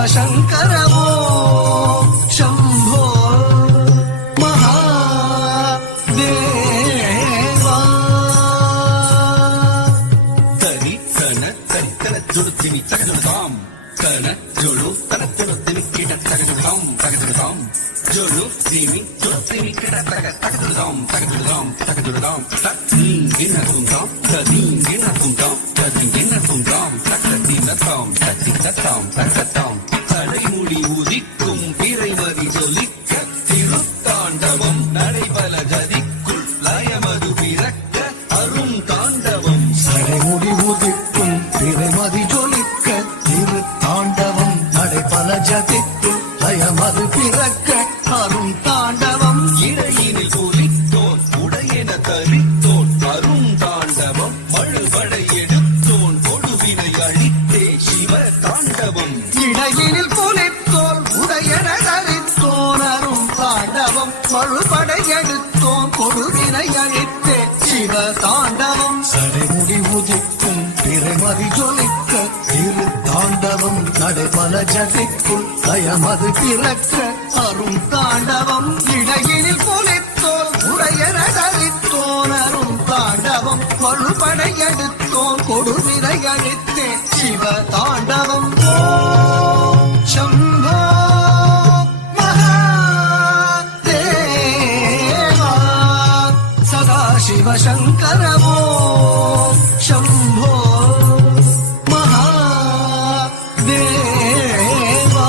ಶಿವಶಂಕರ ಓಂ ಶಂಭೋ ಮಹಾದೇವಾ. ತರಿ ತನ ತರಿ ತನ ಜುಡುತ್ತೀನಿ ತಗದುದಾಂ ತನ ಜೋಳು ತನ ಜುಡುತ್ತೀನಿ ಕಿಟ ತಗದುದಾಂ ತಗದುದಾಂ ಜೋಳು ದೇವಿ ಜುಡುತ್ತೀನಿ ಕಿಟ ತಗದುದಾಂ ತಗದುದಾಂ ತಗದುದಾಂ ತದೀಂಗಿನ ತುಂದಾಂ ತದೀಂಗಿನ ತುಂದಾಂ ತದೀಂಗಿನ ತುಂದಾಂ தகதிலதாம் தத்திலதாம் தகதாம் தலைமுடி உதிக்கும் பிறைமதி ஜொலிக்க திருத்தாண்டவம் நடைபல கதிக்குள் லயமது பிறக்க அரும் தாண்டவம். தலைமுடி உதிக்கும் பிறைமதி ஜொலிக்க திருத்தாண்டவம் நடைபல ஜதிக்குள் லயமது பிறக்க அரும் தாண்டவம். இடையினில் ஒலித்தோன் உடையென தரித்தோன் அரும் தாண்டவம் மழுவடை எடுத்தோன் கொடுவினை அழித்தே சிவ தாண்டவம். இடையினில் புலித்தோன் உடையன தரித்தோன் அரும் தாண்டவம் மழுபடை எடுத்தோன் கொடுவினை அழித்தே சிவ தாண்டவம். சடைமுடி உதிக்கும் பிறைமதி ஜொலிக்க திருத்தாண்டவம் நடைபல ஜதிக்குள் லயமது பிறக்க அரும் தாண்டவம். இடையினில் புலித்தோன் உடையன தரித்தோன் அரும் தாண்டவம் மழுபடை எடுத்தோன் கொடுவினை அழித்தே சிவ தாண்டவம். ஓம் சம்போ மகாதேவா சதாசிவசங்கர ஓம் சம்போ மகாதேவா.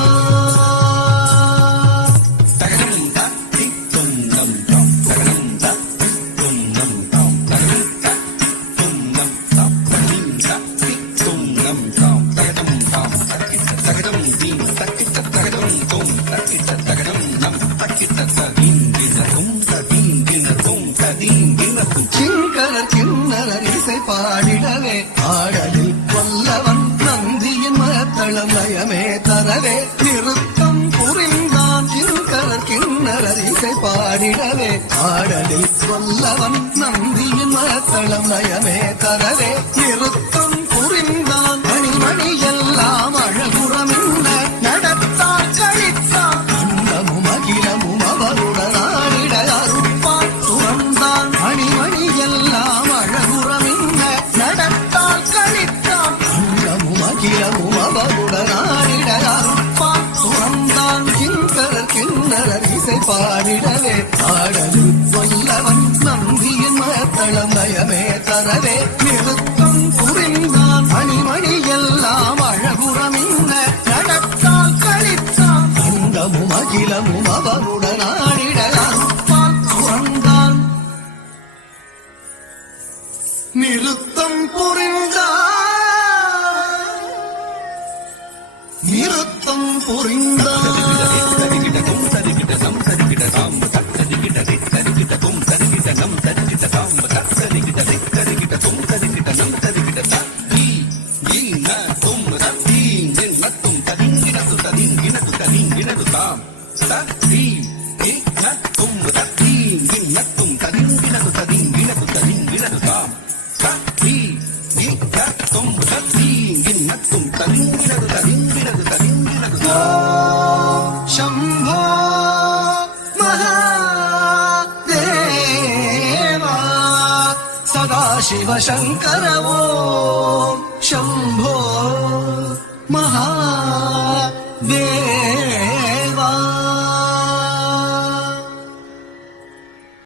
தகனம் தத்தி துன்னம் தாம் தகனம் தத்தி துன்னம் தாம் தகனம் தத்தி துன்னம் தாம் தகனம் தத்தி துன்னம் தாம் தகனம் தாம் தக்கிட்ட தகனம் தீம் தக்கிட்ட தகனம் தோம் தக்கிட்ட தகனம் நம் தக்கிட்ட ததீங்கினரும் ததீங்கினரும் ததீங்கினரும். கிங்கரர் கிண்ணரர் இசை பாடிடவே ஆடலில் வல்லவன் நந்தியின் மத்தளம் லயமே தரவே நிறுத்தம் புரிந்தான். கிங்கரர் கிண்ணரர் இசை பாடிடவே ஆடலில் வல்லவன் நந்தியின் மத்தளம் லயமே தரவே நிறுத்தம் புரிந்தான். மணிமணி எல்லாம் அழகுறமின்ன நடத்தான் கழித்தான் அண்டமும் அகிலமும் அவருடனாடிட அருப்பான் சுரந்தான். மணிமணி எல்லாம் அழகுறமின்ன நடத்தான் கழித்தான் அண்டமும் அகிலமும் அவருடனாடிட அருப்பான் சுரந்தான். கிங்கரர் கிண்ணரர் இசை பாடிடவே ஆடலில் வல்லவன் நந்தியின் மத்தளம் லயமே தரவே நிறுத்தம் புரிந்தான். மணிமணி எல்லாம் அழகுறமின்ன நடத்தால் கழித்தான் அண்டமும் அகிலமும் அவருடனாடிட அருப்பான் சுரந்தான். நிறுத்தம் புரிந்தான் நிறுத்தம் புரிந்தான். தரிகிடகும் தரிகிடதம் தரிகிடதாம் தரிகிடதை தரிகிடகும் தரிகிடனம் தரிகிடதாம் தரிகிடதை தரிகிடகும் தரிகிடனம் தரிகிடதா ஈ ஈன தும் தீங்கின் நத்தும் ததிங்கினது ததிங்கினது ததிங்கினது தாம் தீ ஈன தும் தீங்கின் நத்தும் ததிங்கினது ததிங்கினது ததிங்கினது தாம் தீ ஈன தும் தீங்கின் நத்தும் ததிங்கினது ததிங்கினது ததிங்கினது தாம். शम्भो महादेवा सदाशिवशङ्कर ॐ शम्भो महादेवा.